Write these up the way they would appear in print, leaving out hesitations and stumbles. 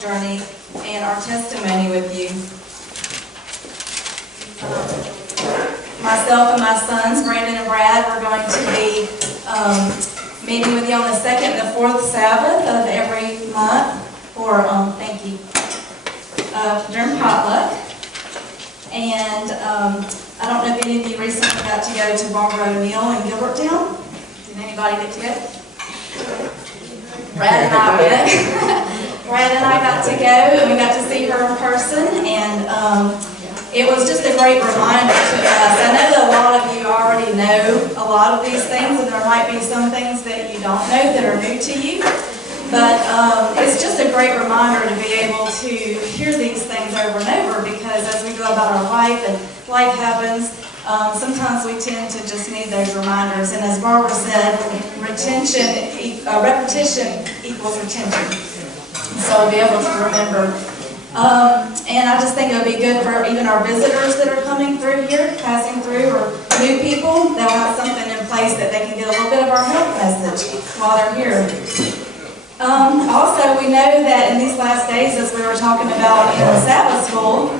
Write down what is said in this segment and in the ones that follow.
journey and our testimony with you. Myself and my sons, Brandon and Brad, we're going to be meeting with you on the second and the fourth Sabbath of every month for, during potluck. And I don't know if any of you recently got to go to Barbara O'Neill in Gilberttown. Did anybody get to go? Brad and I went. Brad and I got to go, and we got to see her in person, and it was just a great reminder to us. I know that a lot of you already know a lot of these things, and there might be some things that you don't know that are new to you, but it's just a great reminder to be able to hear these things over and over, because as we go about our life and life happens, sometimes we tend to just need those reminders. And as Barbara said, repetition equals retention. So we'll be able to remember. And I just think it'll be good for even our visitors that are coming through here, passing through, or new people. They'll have something in place that they can get a little bit of our health message while they're here. Also, we know that in these last days, as we were talking about in the Sabbath school,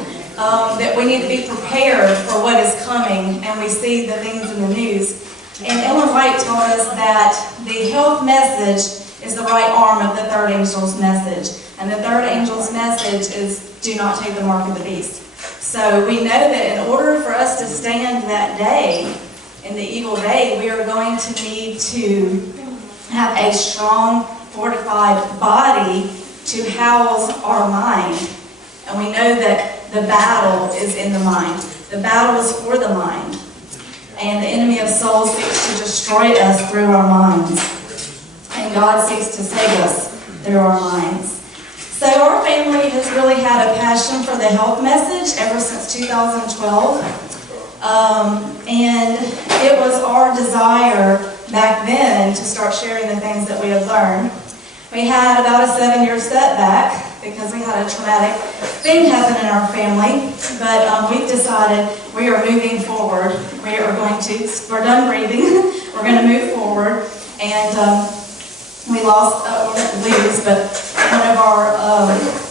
that we need to be prepared for what is coming, and we see the things in the news. And Ellen White told us that the health message is the right arm of the third angel's message. And the third angel's message is, do not take the mark of the beast. So we know that in order for us to stand that day, in the evil day, we are going to need to have a strong, fortified body to house our mind. And we know that the battle is in the mind. The battle is for the mind. And the enemy of souls seeks to destroy us through our minds. And God seeks to save us through our minds. So our family has really had a passion for the health message ever since 2012. And it was our desire back then to start sharing the things that we had learned. We had about a 7-year setback because we had a traumatic thing happen in our family. But we've decided we are moving forward. We're done grieving. We're going to move forward. And we lost, we didn't lose, but one of our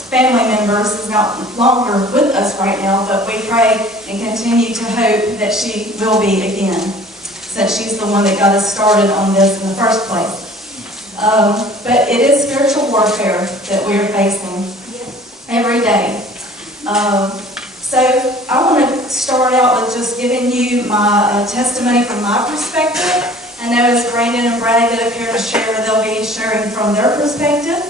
family members is not longer with us right now, but we pray and continue to hope that she will be again, since she's the one that got us started on this in the first place. But it is spiritual warfare that we are facing every day. So I want to start out with just giving you my testimony from my perspective. I know as Brandon and Brad get up here to share, they'll be sharing from their perspective.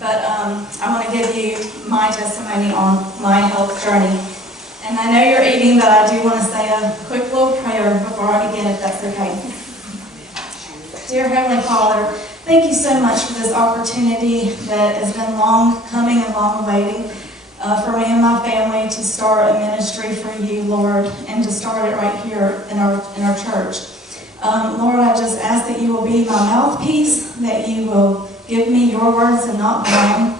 But I want to give you my testimony on my health journey. And I know you're eating, but I do want to say a quick little prayer before I begin, if that's okay. Dear Heavenly Father, thank you so much for this opportunity that has been long coming and long waiting for me and my family to start a ministry for you, Lord, and to start it right here in our church. Lord, I just ask that you will be my mouthpiece, that you will give me your words and not mine.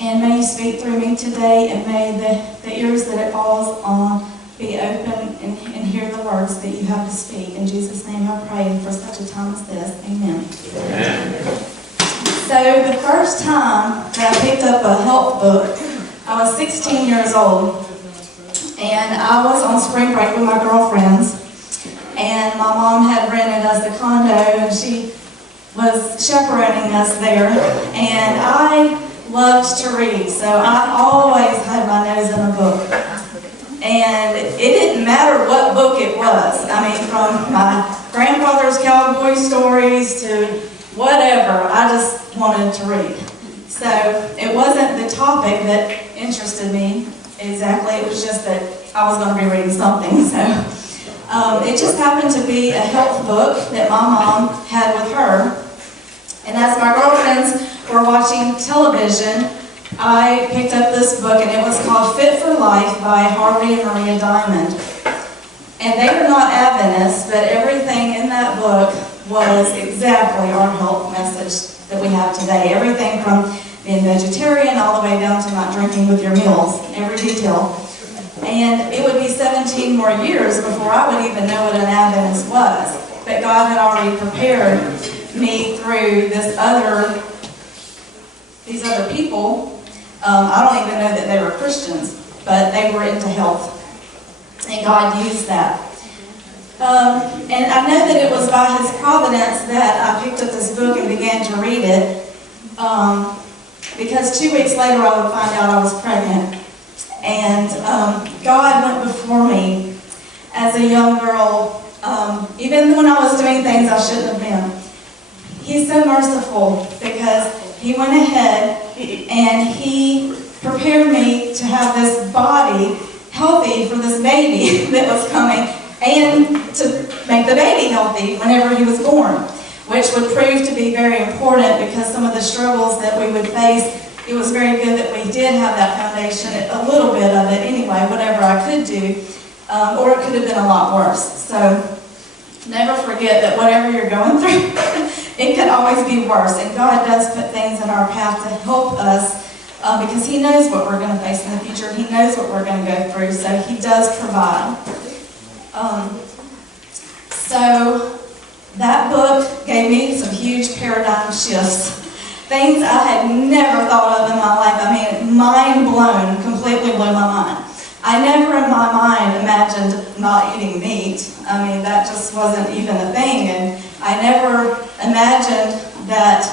And may you speak through me today, and may the ears that it falls on be open and hear the words that you have to speak. In Jesus' name I pray for such a time as this. Amen. Amen. So the first time that I picked up a health book, I was 16 years old. And I was on spring break with my girlfriends. And my mom had rented us a condo, and she was chaperoning us there. And I loved to read, so I always had my nose in a book. And it didn't matter what book it was. I mean, from my grandfather's cowboy stories to whatever, I just wanted to read. So it wasn't the topic that interested me exactly. It was just that I was going to be reading something. So. It just happened to be a health book that my mom had with her. And as my girlfriends were watching television, I picked up this book, and it was called Fit for Life by Harvey and Maria Diamond. And they are not Adventists, but everything in that book was exactly our health message that we have today. Everything from being vegetarian all the way down to not drinking with your meals, every detail. And it would be 17 more years before I would even know what an Adventist was. But God had already prepared me through this other these other people, I don't even know that they were Christians, but they were into health. And God used that. And I know that it was by His providence that I picked up this book and began to read it, because 2 weeks later I would find out I was pregnant. And God went before me as a young girl, even when I was doing things I shouldn't have been. He's so merciful because He went ahead and He prepared me to have this body healthy for this baby that was coming, and to make the baby healthy whenever he was born, which would prove to be very important because some of the struggles that we would face, it was very good that we did have that foundation, a little bit of it anyway, whatever I could do, or it could have been a lot worse. So never forget that whatever you're going through, it could always be worse, and God does put things in our path to help us because He knows what we're going to face in the future. He knows what we're going to go through, so He does provide. So that book gave me some huge paradigm shifts. Things I had never thought of in my life. I mean, mind blown, completely blew my mind. I never in my mind imagined not eating meat. I mean, that just wasn't even a thing. And I never imagined that,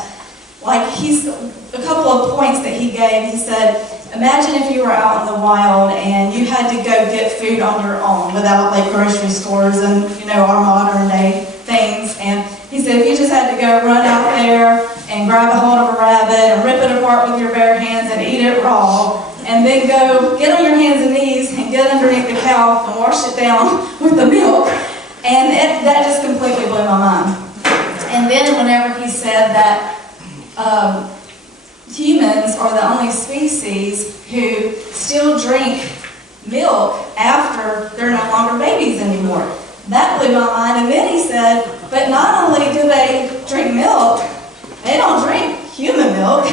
like a couple of points that he gave, he said, imagine if you were out in the wild and you had to go get food on your own without like grocery stores and, our modern day things. And he said, if you just had to go run out there and grab a hold of a rabbit and rip it apart with your bare hands and eat it raw, and then go get on your hands and knees and get underneath the cow and wash it down with the milk. And that just completely blew my mind. And then whenever he said that humans are the only species who still drink milk after they're no longer babies anymore. That blew my mind. And then he said, but not only do they drink milk, they don't drink human milk.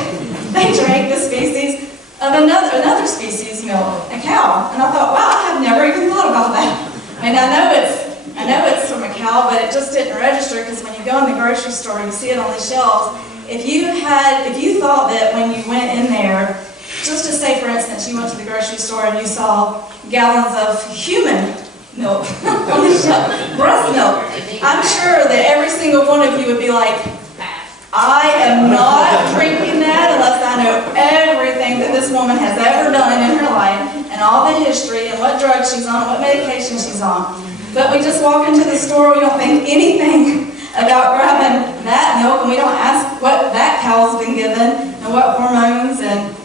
They drink the species of another species milk, a cow. And I thought, wow, I have never even thought about that. And I know it's from a cow, but it just didn't register because when you go in the grocery store, you see it on the shelves. If you thought that when you went in there, just to say for instance, you went to the grocery store and you saw gallons of human milk on the shelf, breast milk, I'm sure that every single one of you would be like, I am not drinking that unless I know everything that this woman has ever done in her life and all the history and what drugs she's on, what medication she's on. But we just walk into the store, we don't think anything about grabbing that milk, and we don't ask what that cow's been given and what hormones and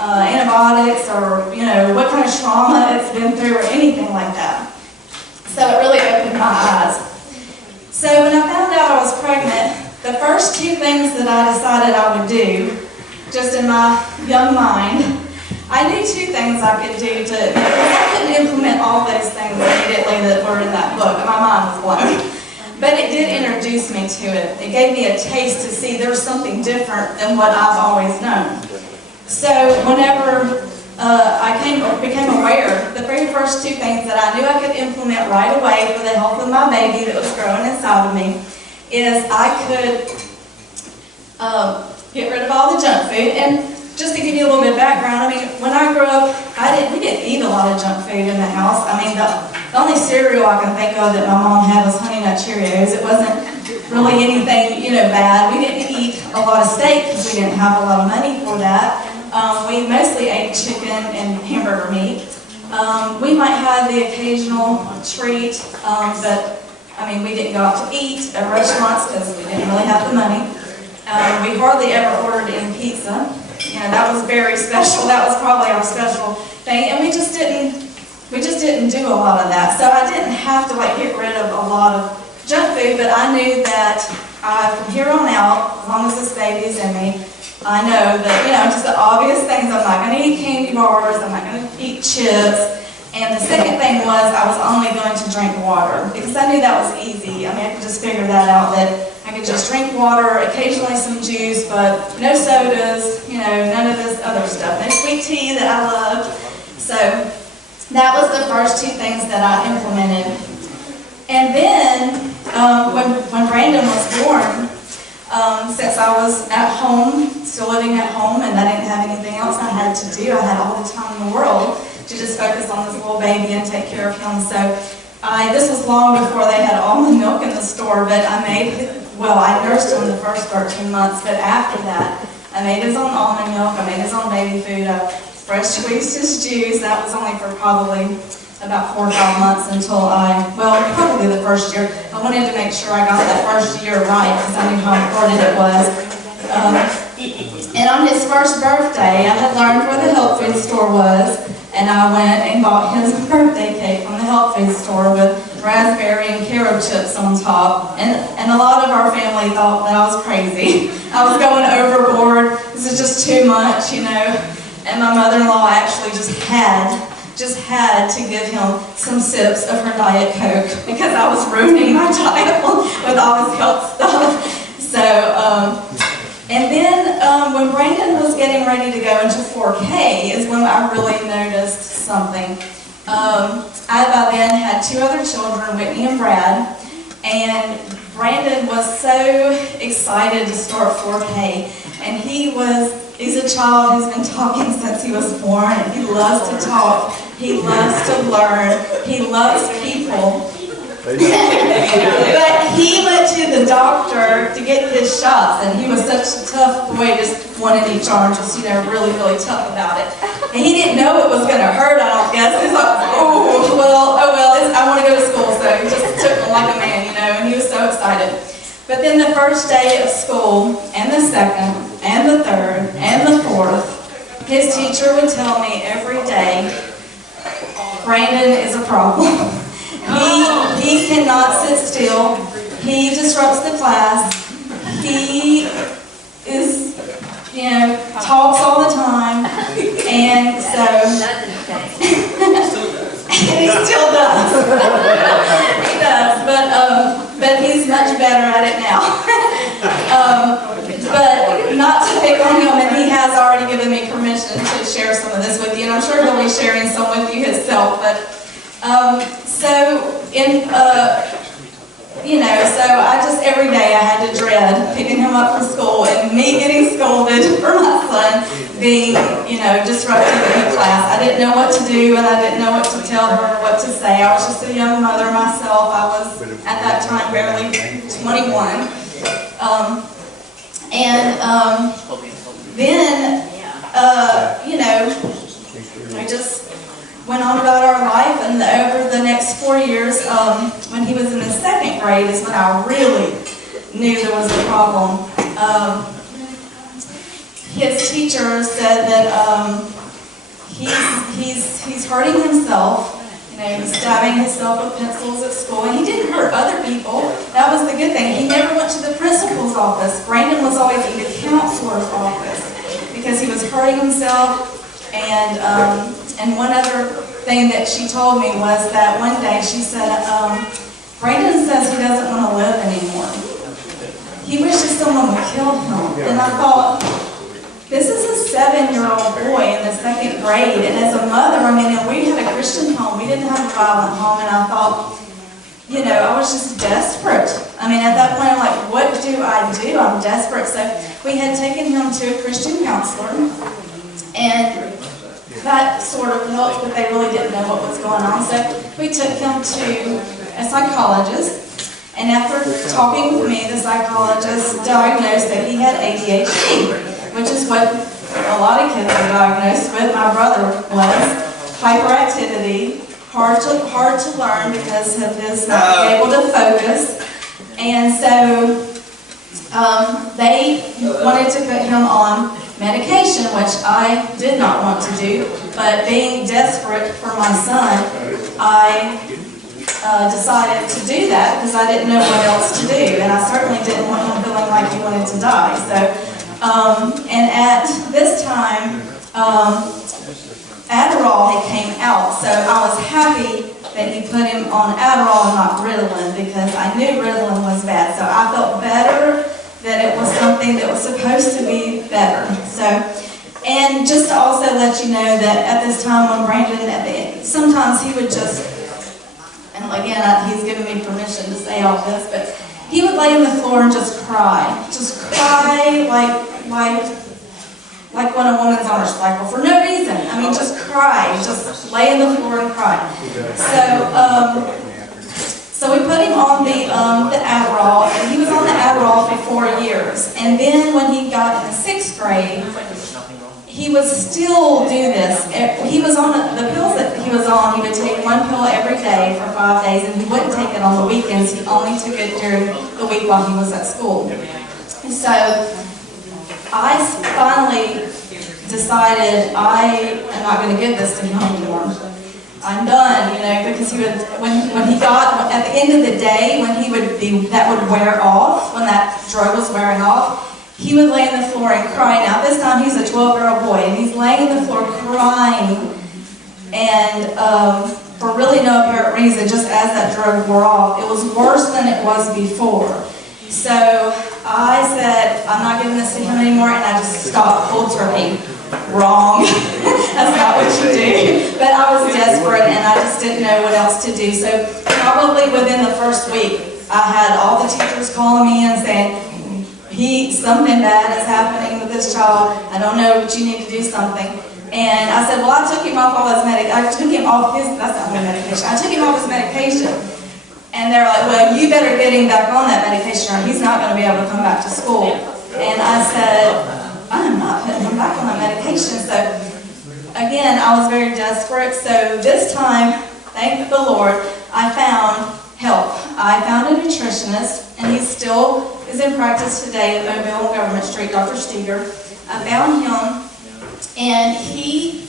antibiotics or what kind of trauma it's been through or anything like that. So it really opened my eyes. So when I found out I was pregnant, the first two things that I decided I would do, just in my young mind, I knew two things I could do because I couldn't implement all those things immediately that were in that book. My mind was blown. But it did introduce me to it. It gave me a taste to see there's something different than what I've always known. So whenever I became aware, the very first two things that I knew I could implement right away for the health of my baby that was growing inside of me is I could get rid of all the junk food. And just to give you a little bit of background, I mean, when I grew up, we didn't eat a lot of junk food in the house. I mean, the only cereal I can think of that my mom had was Honey Nut Cheerios. It wasn't really anything, bad. We didn't eat a lot of steak because we didn't have a lot of money for that. We mostly ate chicken and hamburger meat. We might have the occasional treat, but I mean, we didn't go out to eat at restaurants because we didn't really have the money. We hardly ever ordered in pizza. That was very special. That was probably our special thing, and we just didn't do a lot of that. So I didn't have to get rid of a lot of junk food, but I knew that from here on out, as long as this baby's in me, I know that, just the obvious things. I'm not going to eat candy bars. I'm not going to eat chips. And the second thing was I was only going to drink water because I knew that was easy. I mean, I could just figure that out, that I could just drink water, occasionally some juice, but no sodas, none of this other stuff. No sweet tea that I love. So that was the first two things that I implemented. And then when Brandon was born, Since I was at home, still living at home, and I didn't have anything else I had to do, I had all the time in the world to just focus on this little baby and take care of him. So this was long before they had almond milk in the store, but I nursed him the first 13 months, but after that, I made his own almond milk, I made his own baby food, I fresh squeezed his juice. That was only for probably about 4 or 5 months until probably the first year. I wanted to make sure I got that first year right because I knew how important it was. And on his first birthday, I had learned where the health food store was, and I went and bought his birthday cake from the health food store with raspberry and carrot chips on top. And a lot of our family thought that I was crazy. I was going overboard. This is just too much, you know. And my mother-in-law actually just had to give him some sips of her Diet Coke because I was ruining my diet with all this health stuff. So, and then when Brandon was getting ready to go into 4K is when I really noticed something. I by then had 2 other children, Whitney and Brad, and Brandon was so excited to start 4K, and he's a child who's been talking since he was born, and he loves to talk, he loves to learn, he loves people. But he went to the doctor to get his shots, and he was such a tough boy, just one in each arm, just, really, really tough about it. And he didn't know it was going to hurt, I don't guess. He's like, oh well, I want to go to school, so he just took it like a man, and he was so excited. But then the first day of school, and the second, and the third, and the fourth, his teacher would tell me every day, Brandon is a problem. He cannot sit still. He disrupts the class. He is, talks all the time. And so, and he still does. He does, but he's much better at it now. But not to pick on him, and he has already given me permission to share some of this with you, and I'm sure he'll be sharing some with you himself. But so I just, every day I had to dread picking him up from school and me getting scolded for my son being, disruptive in class. I didn't know what to do, and I didn't know what to tell her, what to say. I was just a young mother myself. I was, at that time, barely 21. I just went on about our life, and over the next 4 years, when he was in the 2nd grade is when I really knew there was a problem. His teacher said that he's hurting himself. He's stabbing himself with pencils at school, and he didn't hurt other people. That was the good thing. He never went to the principal's office. Brandon was always in the counselor's office because he was hurting himself. And one other thing that she told me was that one day she said, Brandon says he doesn't want to live anymore. He wishes someone would kill him. And I thought, this is a 7-year-old boy in the 2nd grade, and as a mother, and we had a Christian home, we didn't have a violent home, and I thought, I was just desperate. At that point, I'm like, what do? I'm desperate. So we had taken him to a Christian counselor, and that sort of helped, but they really didn't know what was going on. So we took him to a psychologist, and after talking with me, the psychologist diagnosed that he had ADHD, which is what a lot of kids are diagnosed with. My brother was. Hyperactivity, hard to learn because of his not being able to focus. And so they wanted to put him on medication, which I did not want to do, but being desperate for my son, I decided to do that because I didn't know what else to do, and I certainly didn't want him feeling like he wanted to die. So, and at this time, Adderall had came out, so I was happy that he put him on Adderall and not Ritalin, because I knew Ritalin was bad, so I felt better that it was something that was supposed to be better. So, and just to also let you know that at this time when Brandon, sometimes he would just, and again, he's given me permission to say all this, but he would lay on the floor and just cry like when a woman's on her cycle for no reason. I mean, just cry, just lay on the floor and cry. So we put him on the Adderall, and he was on the Adderall for 4 years. And then when he got in the 6th grade, he would still do this. He was on the pills that he was on. He would take 1 pill every day for 5 days, and he wouldn't take it on the weekends. He only took it during the week while he was at school. So I finally decided I am not going to give this to him anymore. I'm done, because he would, when he got, at the end of the day, when he would be, that would wear off, when that drug was wearing off, he would lay on the floor and cry. Now this time he's a 12-year-old boy, and he's laying on the floor crying, and for really no apparent reason, just as that drug wore off. It was worse than it was before. So I said, I'm not giving this to him anymore, and I just stopped cold turkey. Wrong. That's not what you do. But I was desperate, and I just didn't know what else to do. So probably within the first week, I had all the teachers calling me and saying, something bad is happening with this child. I don't know, but you need to do something. And I said, well, I took him off all his medication. I took him off his, that's not my medication. I took him off his medication. And they're like, well, you better get him back on that medication or he's not going to be able to come back to school. And I said, I'm not putting him back on that medication. So again, I was very desperate. So this time, thank the Lord, I found help. I found a nutritionist, and he still is in practice today at Mobile and Government Street, Dr. Steger. I found him, and he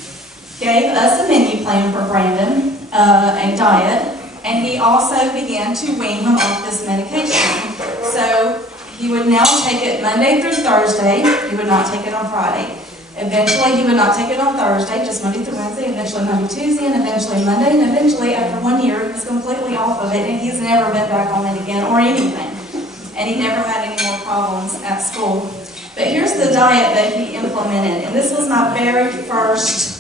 gave us a menu plan for Brandon, a diet, and he also began to wean him off this medication. So he would now take it Monday through Thursday. He would not take it on Friday. Eventually, he would not take it on Thursday, just Monday through Wednesday, eventually Monday, Tuesday, and eventually Monday, and eventually after 1 year, he's completely off of it, and he's never been back on it again or anything. And he never had any more problems at school. But here's the diet that he implemented, and this was my very first,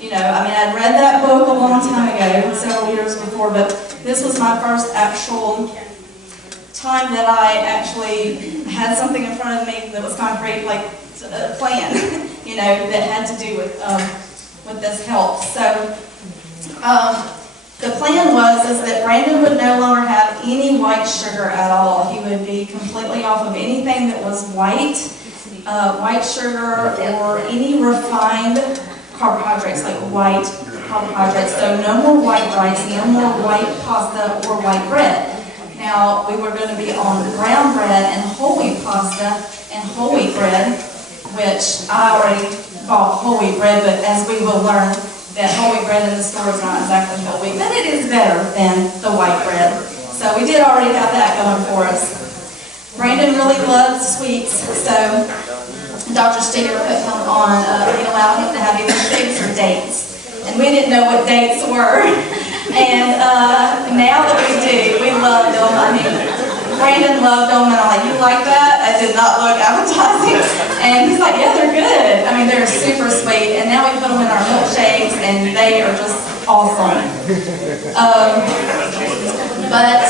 I'd read that book a long time ago, several years before, but this was my first actual time that I actually had something in front of me that was concrete, like a plan, that had to do with this health. So the plan is that Brandon would no longer have any white sugar at all. He would be completely off of anything that was white sugar, or any refined carbohydrates, like white carbohydrates. So no more white rice, no more white pasta or white bread. Now, we were going to be on brown bread and whole wheat pasta and whole wheat bread, which I already bought whole wheat bread, but as we will learn, that whole wheat bread in the store is not exactly whole wheat, but it is better than the white bread. So we did already have that going for us. Brandon really loved sweets, so Dr. Steger put him on, he allowed him to have either figs or dates. And we didn't know what dates were. And now that we do, we love them. I mean, Brandon loved them, and I'm like, you like that? I did not look appetizing. And he's like, yeah, they're good. I mean, they're super sweet. And now we put them in our milkshakes, and they are just awesome. But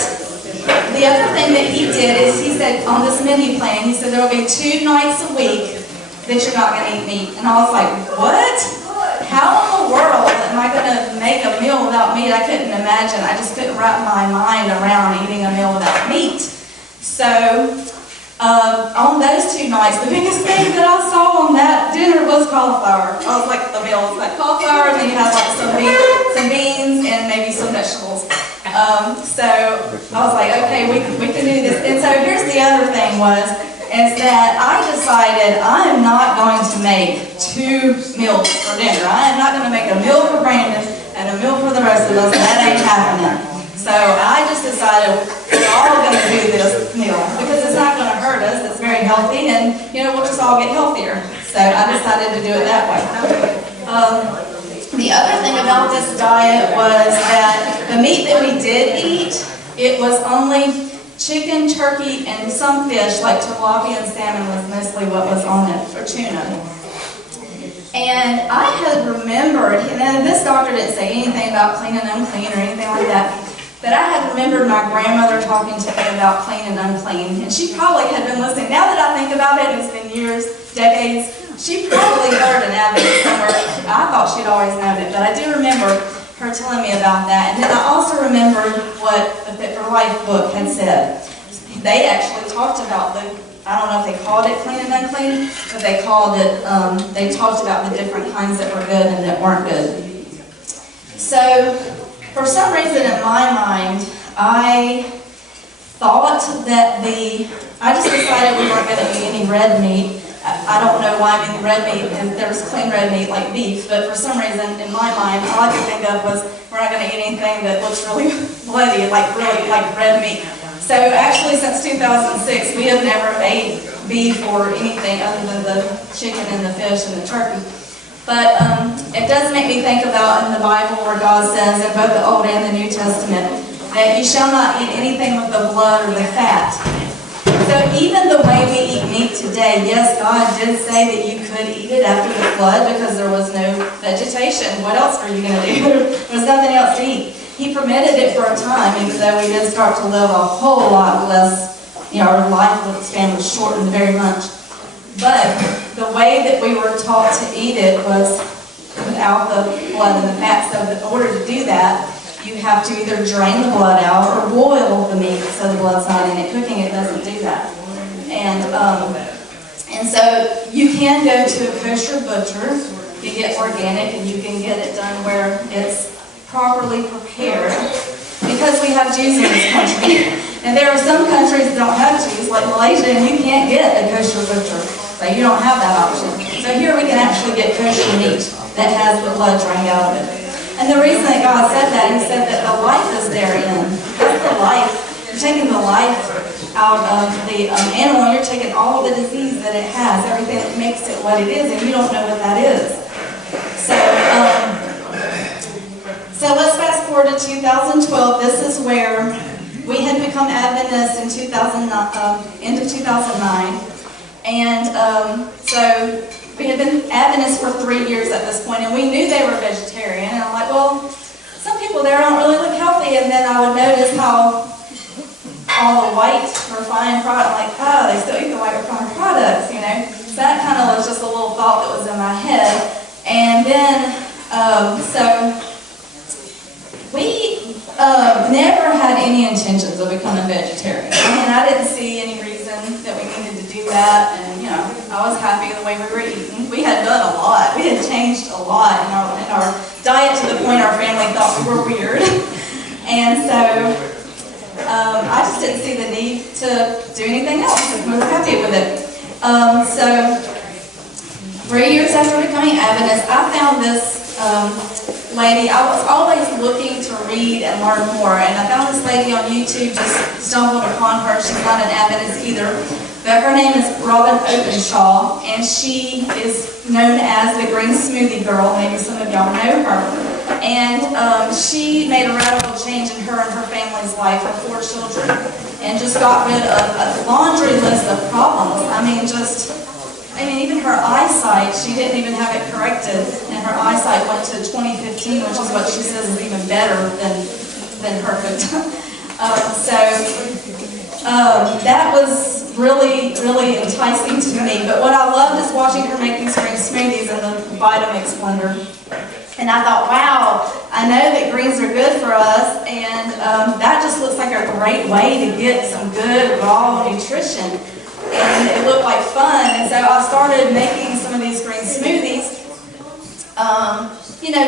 the other thing that he did is he said on this menu plan, he said there will be 2 nights a week that you're not going to eat meat. And I was like, what? How in the world am I going to make a meal without meat? I couldn't imagine. I just couldn't wrap my mind around eating a meal without meat. So on those 2 nights, the biggest thing that I saw on that dinner was cauliflower. I was like, the meal was like cauliflower, and then you had like some beans and maybe some vegetables. So I was like, okay, we can do this. And so here's the other thing is that I decided I am not going to make 2 meals for dinner. I am not going to make a meal for Brandon and a meal for the rest of us. That ain't happening. So I just decided we're all going to do this meal because it's not going to hurt us. It's very healthy, and we'll just all get healthier. So I decided to do it that way. The other thing about this diet was that the meat that we did eat, it was only chicken, turkey, and some fish, like tilapia and salmon was mostly what was on it, or tuna. And I had remembered, and this doctor didn't say anything about clean and unclean or anything like that, But I had remembered my grandmother talking to me about clean and unclean, and she probably had been listening. Now that I think about it, and it's been years, decades, she probably heard an Adventist somewhere. I thought she'd always known it, but I do remember her telling me about that. And then I also remembered what the Fit for Life book had said. They actually talked about I don't know if they called it clean and unclean, but they called it, they talked about the different kinds that were good and that weren't good. So, for some reason in my mind, I thought that I just decided we weren't going to eat any red meat. I don't know why. I mean, red meat, there's clean red meat like beef, but for some reason in my mind, all I could think of was we're not going to eat anything that looks really bloody, like red meat. So actually since 2006, we have never ate beef or anything other than the chicken and the fish and the turkey. But it does make me think about in the Bible where God says in both the Old and the New Testament that you shall not eat anything with the blood or the fat. So even the way we eat meat today, yes, God did say that you could eat it after the flood because there was no vegetation. What else were you going to do? There was nothing else to eat. He permitted it for a time, even though we did start to live a whole lot less, our lifespan was shortened very much. But the way that we were taught to eat it was without the blood and the fat. So in order to do that, you have to either drain the blood out or boil the meat so the blood's not in it. Cooking it doesn't do that. And so you can go to a kosher butcher, you get organic, and you can get it done where it's properly prepared. Because we have Jews in this country. And there are some countries that don't have Jews, like Malaysia, and you can't get a kosher butcher. So you don't have that option. So here we can actually get kosher meat that has the blood drained out of it. And the reason that God said that, He said that the life is therein. That's the life. You're taking the life out of the animal, and you're taking all the disease that it has, everything that makes it what it is, and you don't know what that is. So let's fast forward to 2012. This is where we had become Adventists in end of 2009. And so we had been Adventists for 3 years at this point, and we knew they were vegetarian. And I'm like, well, some people there don't really look healthy. And then I would notice how all the white refined product, like, oh, they still eat the white refined products, So that kind of was just a little thought that was in my head. And then, we never had any intentions of becoming vegetarian. I didn't see any reason that we needed to do that, and I was happy the way we were eating. We had done a lot. We had changed a lot in our diet to the point our family thought we were weird. And so I just didn't see the need to do anything else. We were happy with it. So 3 years after becoming Adventist, I found this lady. I was always looking to read and learn more, and I found this lady on YouTube, just stumbled upon her. She's not an Adventist either, but her name is Robin Openshaw, and she is known as the Green Smoothie Girl. Maybe some of y'all know her. And she made a radical change in her and her family's life, her 4 children, and just got rid of a laundry list of problems. Even her eyesight, she didn't even have it corrected, and her eyesight went to 2015, which is what she says is even better than perfect. That was really, really enticing to me. But what I loved is watching her make these green smoothies in the Vitamix blender. And I thought, wow, I know that greens are good for us, and that just looks like a great way to get some good raw nutrition. And it looked like fun, and so I started making some of these green smoothies,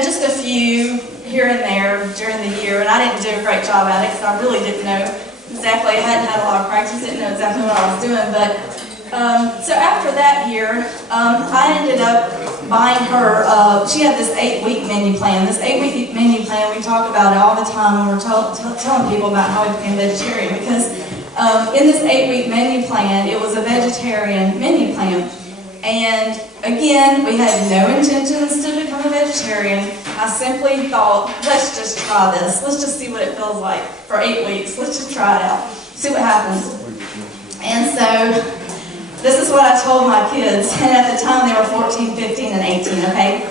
just a few here and there during the year, and I didn't do a great job at it because I really didn't know exactly, I hadn't had a lot of practice, didn't know exactly what I was doing, but so after that year, I ended up buying her, she had this 8-week menu plan. This 8-week menu plan, we talk about it all the time when we're telling people about how we became vegetarian, because in this 8-week menu plan, it was a vegetarian menu plan. And again, we had no intentions to become a vegetarian. I simply thought, let's just try this. Let's just see what it feels like for 8 weeks. Let's just try it out, see what happens. And so this is what I told my kids, and at the time they were 14, 15, and 18, okay?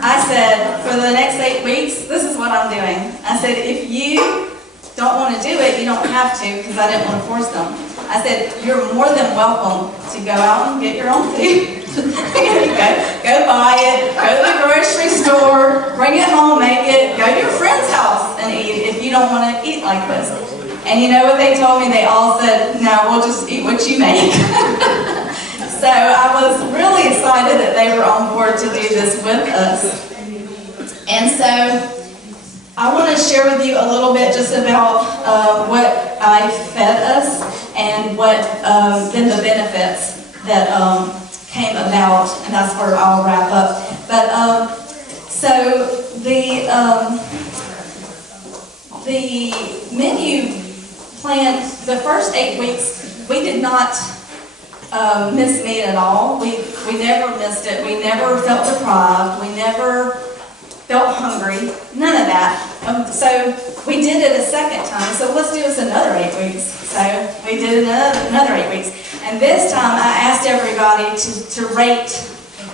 I said, for the next 8 weeks, this is what I'm doing. I said, if you don't have to because I didn't want to force them. I said, you're more than welcome to go out and get your own food. Go buy it, go to the grocery store, bring it home, make it, go to your friend's house and eat if you don't want to eat like this. And you know what they told me? They all said, no, we'll just eat what you make. So I was really excited that they were on board to do this with us. And so I want to share with you a little bit just about what I fed us and what then the benefits that came about, and that's where I'll wrap up. But so the menu plan, the first 8 weeks, we did not miss meat at all. We never missed it. We never felt deprived. We never felt hungry, none of that. So we did it a second time, so let's do this another 8 weeks. So we did another 8 weeks. And this time I asked everybody to rate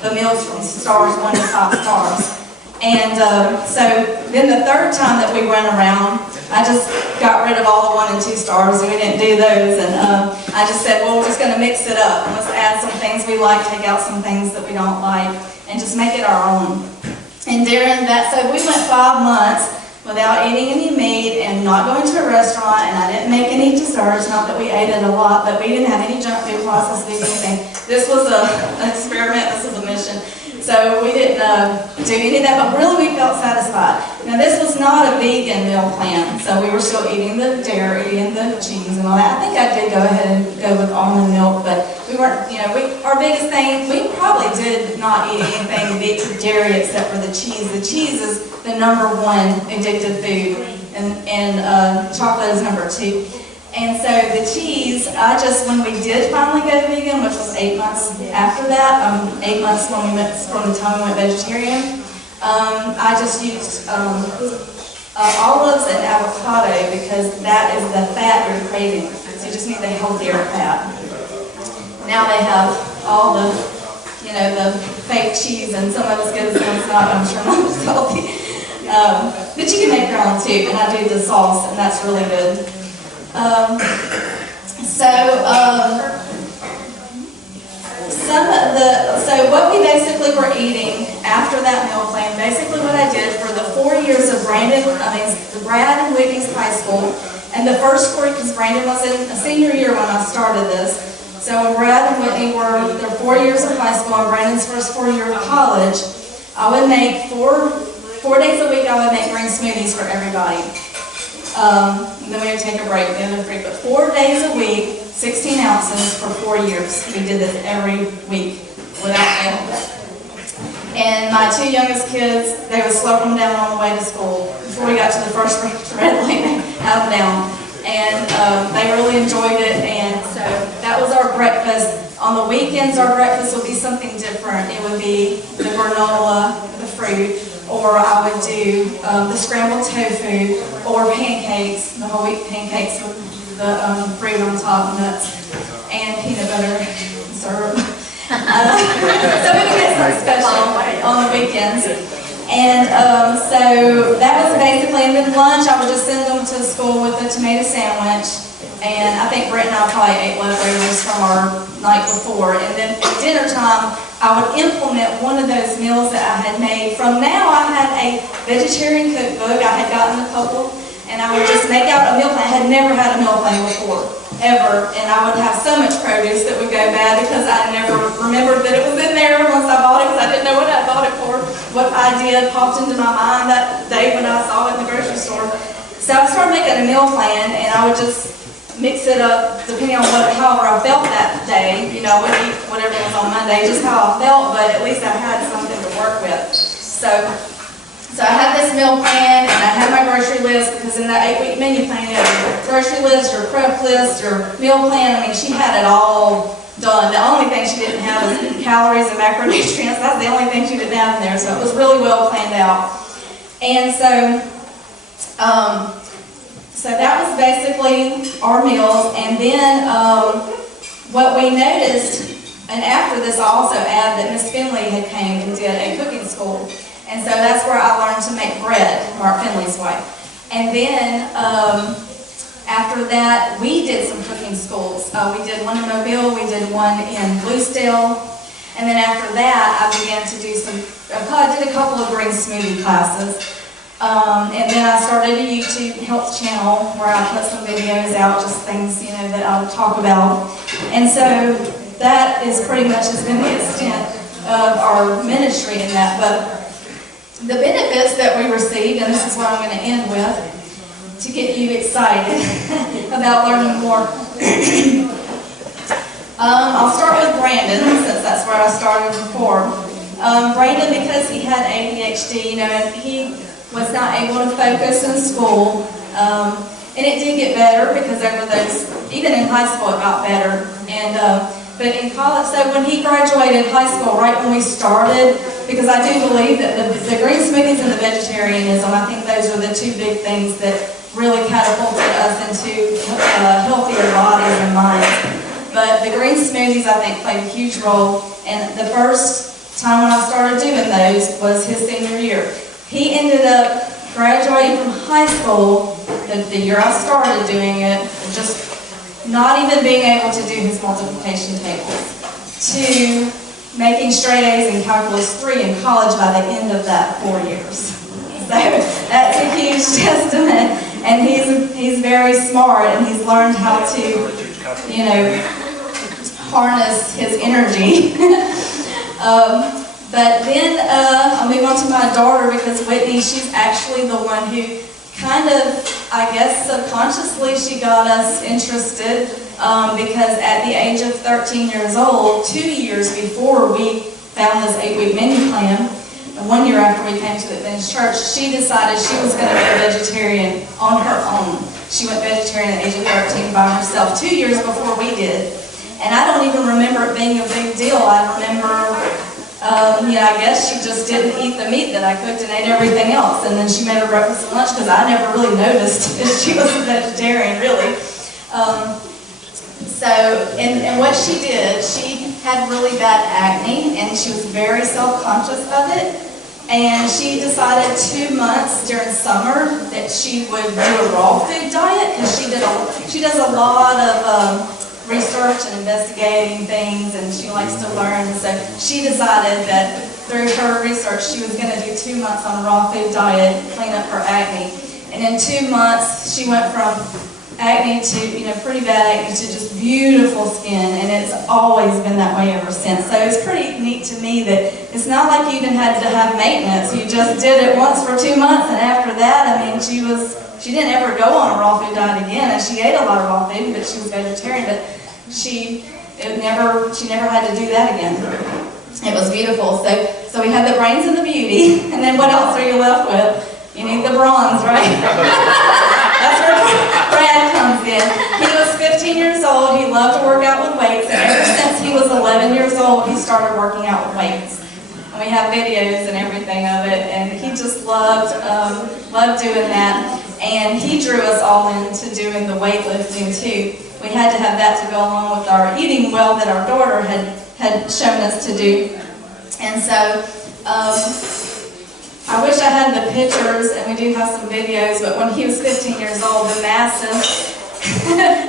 the meals from stars 1 to 5 stars. And so then the third time that we went around, I just got rid of all the 1 and 2 stars, and we didn't do those. And I just said, well, we're just going to mix it up. And let's add some things we like, take out some things that we don't like, and just make it our own. And during that, so we went 5 months without eating any meat and not going to a restaurant, and I didn't make any desserts, not that we ate it a lot, but we didn't have any junk food, processed food, anything. This was an experiment, this was a mission. So we didn't do any of that, but really we felt satisfied. Now this was not a vegan meal plan, so we were still eating the dairy and the cheese and all that. I think I did go ahead and go with almond milk, but we weren't, our biggest thing, we probably did not eat anything dairy except for the cheese. The cheese is the #1 addictive food, and chocolate is #2. And so the cheese, when we did finally go vegan, which was 8 months after that, 8 months from the time we went vegetarian, I just used olives and avocado because that is the fat you're craving. So you just need the healthier fat. Now they have all the, the fake cheese, and some of it's good, some it's not. I'm sure not as healthy. But you can make your own too, and I do the sauce, and that's really good. So what we basically were eating after that meal plan, basically what I did for the 4 years of Brad and Whitney's high school, and the first 4, because Brandon was in a senior year when I started this, so when Brad and Whitney were their 4 years of high school and Brandon's first 4 year of college, I would make 4 days a week, I would make green smoothies for everybody. And then we would take a break, the other 3, but 4 days a week, 16 ounces for 4 years. We did this every week without fail. And my 2 youngest kids, they would slurp them down on the way to school. Before we got to the first red light, they had them down. And they really enjoyed it, and so that was our breakfast. On the weekends, our breakfast would be something different. It would be the granola, the fruit, or I would do the scrambled tofu, or pancakes, the whole wheat pancakes with the fruit on top, nuts, and peanut butter syrup. So we would get something special on the weekends. And so that was basically, and then lunch, I would just send them to school with a tomato sandwich. And I think Brett and I probably ate leftovers from our night before. And then at dinner time, I would implement one of those meals that I had made. From now, I had a vegetarian cookbook. I had gotten a couple, and I would just make out a meal plan. I had never had a meal plan before, ever. And I would have so much produce that would go bad because I never remembered that it was in there once I bought it, because I didn't know what I bought it for. What idea popped into my mind that day when I saw it in the grocery store. So I started making a meal plan, and I would just mix it up depending on however I felt that day. I would eat whatever was on Monday, just how I felt, but at least I had something to work with. So I had this meal plan, and I had my grocery list, because in that 8-week menu plan, you had your grocery list, your prep list, your meal plan. I mean, she had it all done. The only thing she didn't have was calories and macronutrients. That's the only thing she didn't have in there, so it was really well planned out. And so that was basically our meals. And then what we noticed, and after this I also add that Miss Finley had came and did a cooking school. And so that's where I learned to make bread, Mark Finley's wife. And then After that, we did some cooking schools. We did one in Mobile, we did one in Bluesdale, and then after that, I began to do I did a couple of green smoothie classes. And then I started a YouTube health channel where I put some videos out, just things, that I'll talk about. And so that is pretty much has been the extent of our ministry in that. But the benefits that we received, and this is what I'm going to end with, to get you excited about learning more. I'll start with Brandon, since that's where I started before. Brandon, because he had ADHD, and he was not able to focus in school, and it did get better because over those, even in high school, it got better. And but in college, so when he graduated high school, right when we started, because I do believe that the green smoothies and the vegetarianism, I think those are the two big things that really catapulted us into healthier bodies and minds. But the green smoothies, I think, played a huge role. And the first time when I started doing those was his senior year. He ended up graduating from high school the year I started doing it, just not even being able to do his multiplication tables, to making straight A's in Calculus 3 in college by the end of that 4 years. So that's a huge testament, and he's very smart, and he's learned how to, harness his energy. But then I'll move on to my daughter, because Whitney, she's actually the one who kind of, I guess subconsciously, she got us interested because at the age of 13 years old, 2 years before we found this 8-week menu plan, and 1 year after we came to the Adventist Church, she decided she was going to be a vegetarian on her own. She went vegetarian at the age of 13 by herself, 2 years before we did. And I don't even remember it being a big deal. I remember I guess she just didn't eat the meat that I cooked and ate everything else. And then she made her breakfast and lunch, because I never really noticed that she was a vegetarian, really. And what she did, she had really bad acne, and she was very self-conscious of it. And she decided 2 months during summer that she would do a raw food diet, because she does a lot of research and investigating things, and she likes to learn. So she decided that through her research, she was going to do 2 months on a raw food diet, clean up her acne. And in 2 months, she went from acne to, pretty bad acne to just beautiful skin, and it's always been that way ever since. So it's pretty neat to me that it's not like you even had to have maintenance. You just did it once for 2 months, and after that, she didn't ever go on a raw food diet again, and she ate a lot of raw food, but she was vegetarian, but she never had to do that again. It was beautiful. So we had the brains and the beauty, and then what else are you left with? You need the bronze, right? That's where Brad comes in. He was 15 years old. He loved to work out with weights, and ever since he was 11 years old, he started working out with weights. And we have videos and everything of it, and he just loved doing that. And he drew us all into doing the weightlifting too. We had to have that to go along with our eating well that our daughter had shown us to do. And so I wish I had the pictures, and we do have some videos, but when he was 15 years old, the massive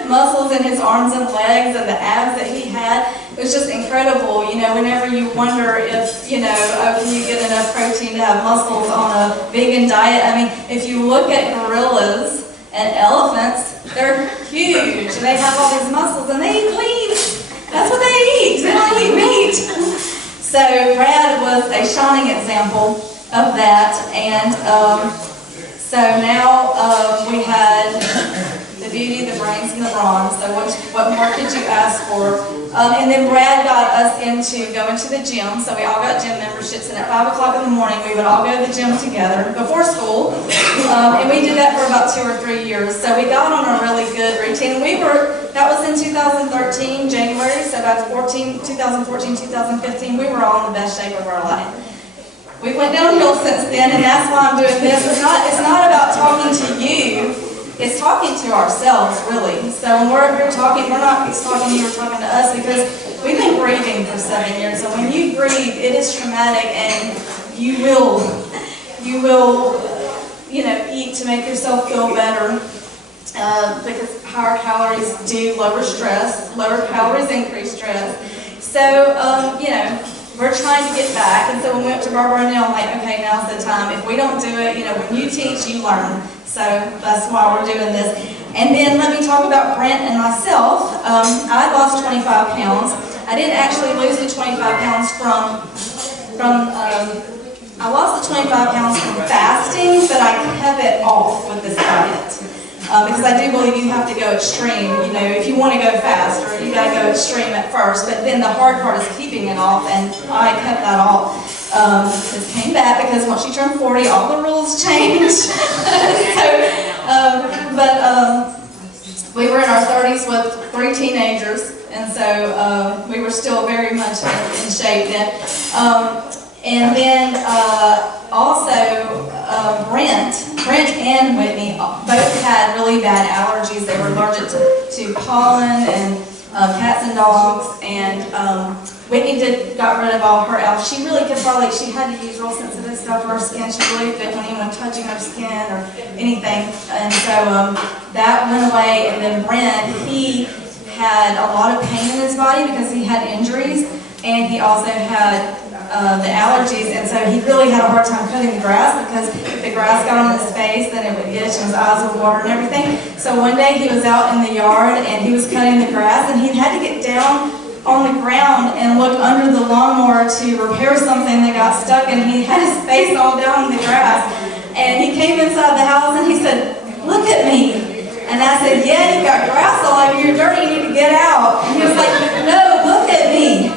muscles in his arms and legs and the abs that he had, it was just incredible. Whenever you wonder if, can you get enough protein to have muscles on a vegan diet? If you look at gorillas and elephants, they're huge, and they have all these muscles, and they eat leaves. That's what they eat. They don't eat meat. So Brad was a shining example of that, and so now we had the beauty, the brains, and the bronze. So what more could you ask for? And then Brad got us into going to the gym. So we all got gym memberships, and at 5 o'clock in the morning, we would all go to the gym together before school. And we did that for about 2 or 3 years. So we got on a really good routine. That was in 2013, January, so that's 2014, 2015. We were all in the best shape of our life. We went downhill since then, and that's why I'm doing this. It's not about talking to you. It's talking to ourselves, really. So when we're talking, we're not just talking to you, we're talking to us, because we've been grieving for 7 years. So when you grieve, it is traumatic, and you will eat to make yourself feel better. because higher calories do lower stress, lower calories increase stress. So, you know, we're trying to get back, and so when we went to Barbara and I'm like, okay, now's the time. If we don't do it, you know, when you teach, you learn. So that's why we're doing this. And then let me talk about Brent and myself. I lost 25 pounds. I didn't actually lose the 25 pounds I lost the 25 pounds from fasting, but I kept it off with this diet. Because I do believe you have to go extreme, you know, if you want to go fast, or you got to go extreme at first, but then the hard part is keeping it off, and I kept that off. It came back because once you turn 40, all the rules change. We were in our 30s with 3 teenagers, and so we were still very much in shape then. And then also Brent and Whitney both had really bad allergies. They were allergic to pollen and cats and dogs. And Whitney got rid of all her allergies. She really could hardly, she had to use real sensitive stuff for her skin. She really couldn't even touching her skin or anything. And so that went away. And then Brent, he had a lot of pain in his body because he had injuries. And he also had the allergies, and so he really had a hard time cutting the grass because if the grass got on his face, then it would itch and his eyes would water and everything. So one day he was out in the yard and he was cutting the grass, and he had to get down on the ground and look under the lawnmower to repair something that got stuck, and he had his face all down in the grass. And he came inside the house and he said, "Look at me." And I said, "Yeah, you've got grass all over you, you're dirty, you need to get out." And he was like, "No, look at me.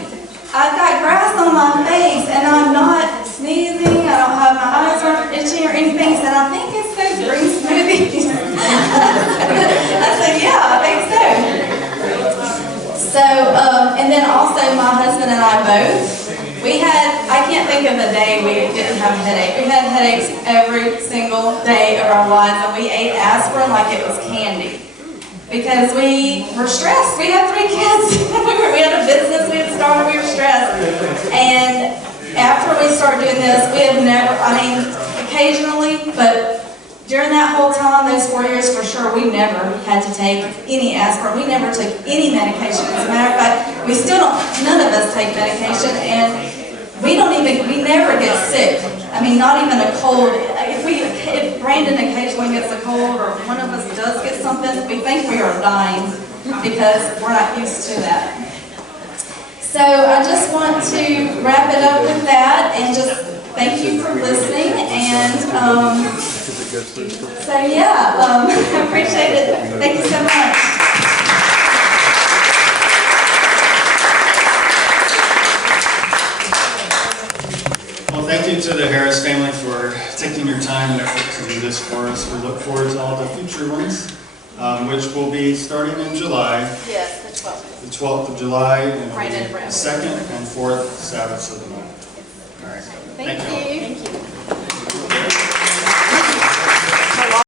I've got grass on my face, and I'm not sneezing, I don't have my eyes aren't itching or anything." He said, "I think it's those green smoothies." I said, "Yeah, I think so." So, and then also my husband and I both, I can't think of a day we didn't have a headache. We had headaches every single day of our lives, and we ate aspirin like it was candy. Because we were stressed. We had 3 kids. We had a business we had started, we were stressed. And after we started doing this, we have never, I mean, occasionally, but during that whole time, those 4 years for sure, we never had to take any aspirin. We never took any medication. As a matter of fact, we still don't, none of us take medication, and we never get sick. I mean, not even a cold. If Brandon occasionally gets a cold or one of us does get something, we think we are dying because we're not used to that. So I just want to wrap it up with that and just thank you for listening. And so yeah, I appreciate it. Thank you so much. Thank you to the Harris family for taking your time and effort to do this for us. We look forward to all the future ones, which will be starting in July. Yes, the 12th. The 12th of July, and Right in the Brown. 2nd and 4th Sabbaths of the month. All right. Thank you.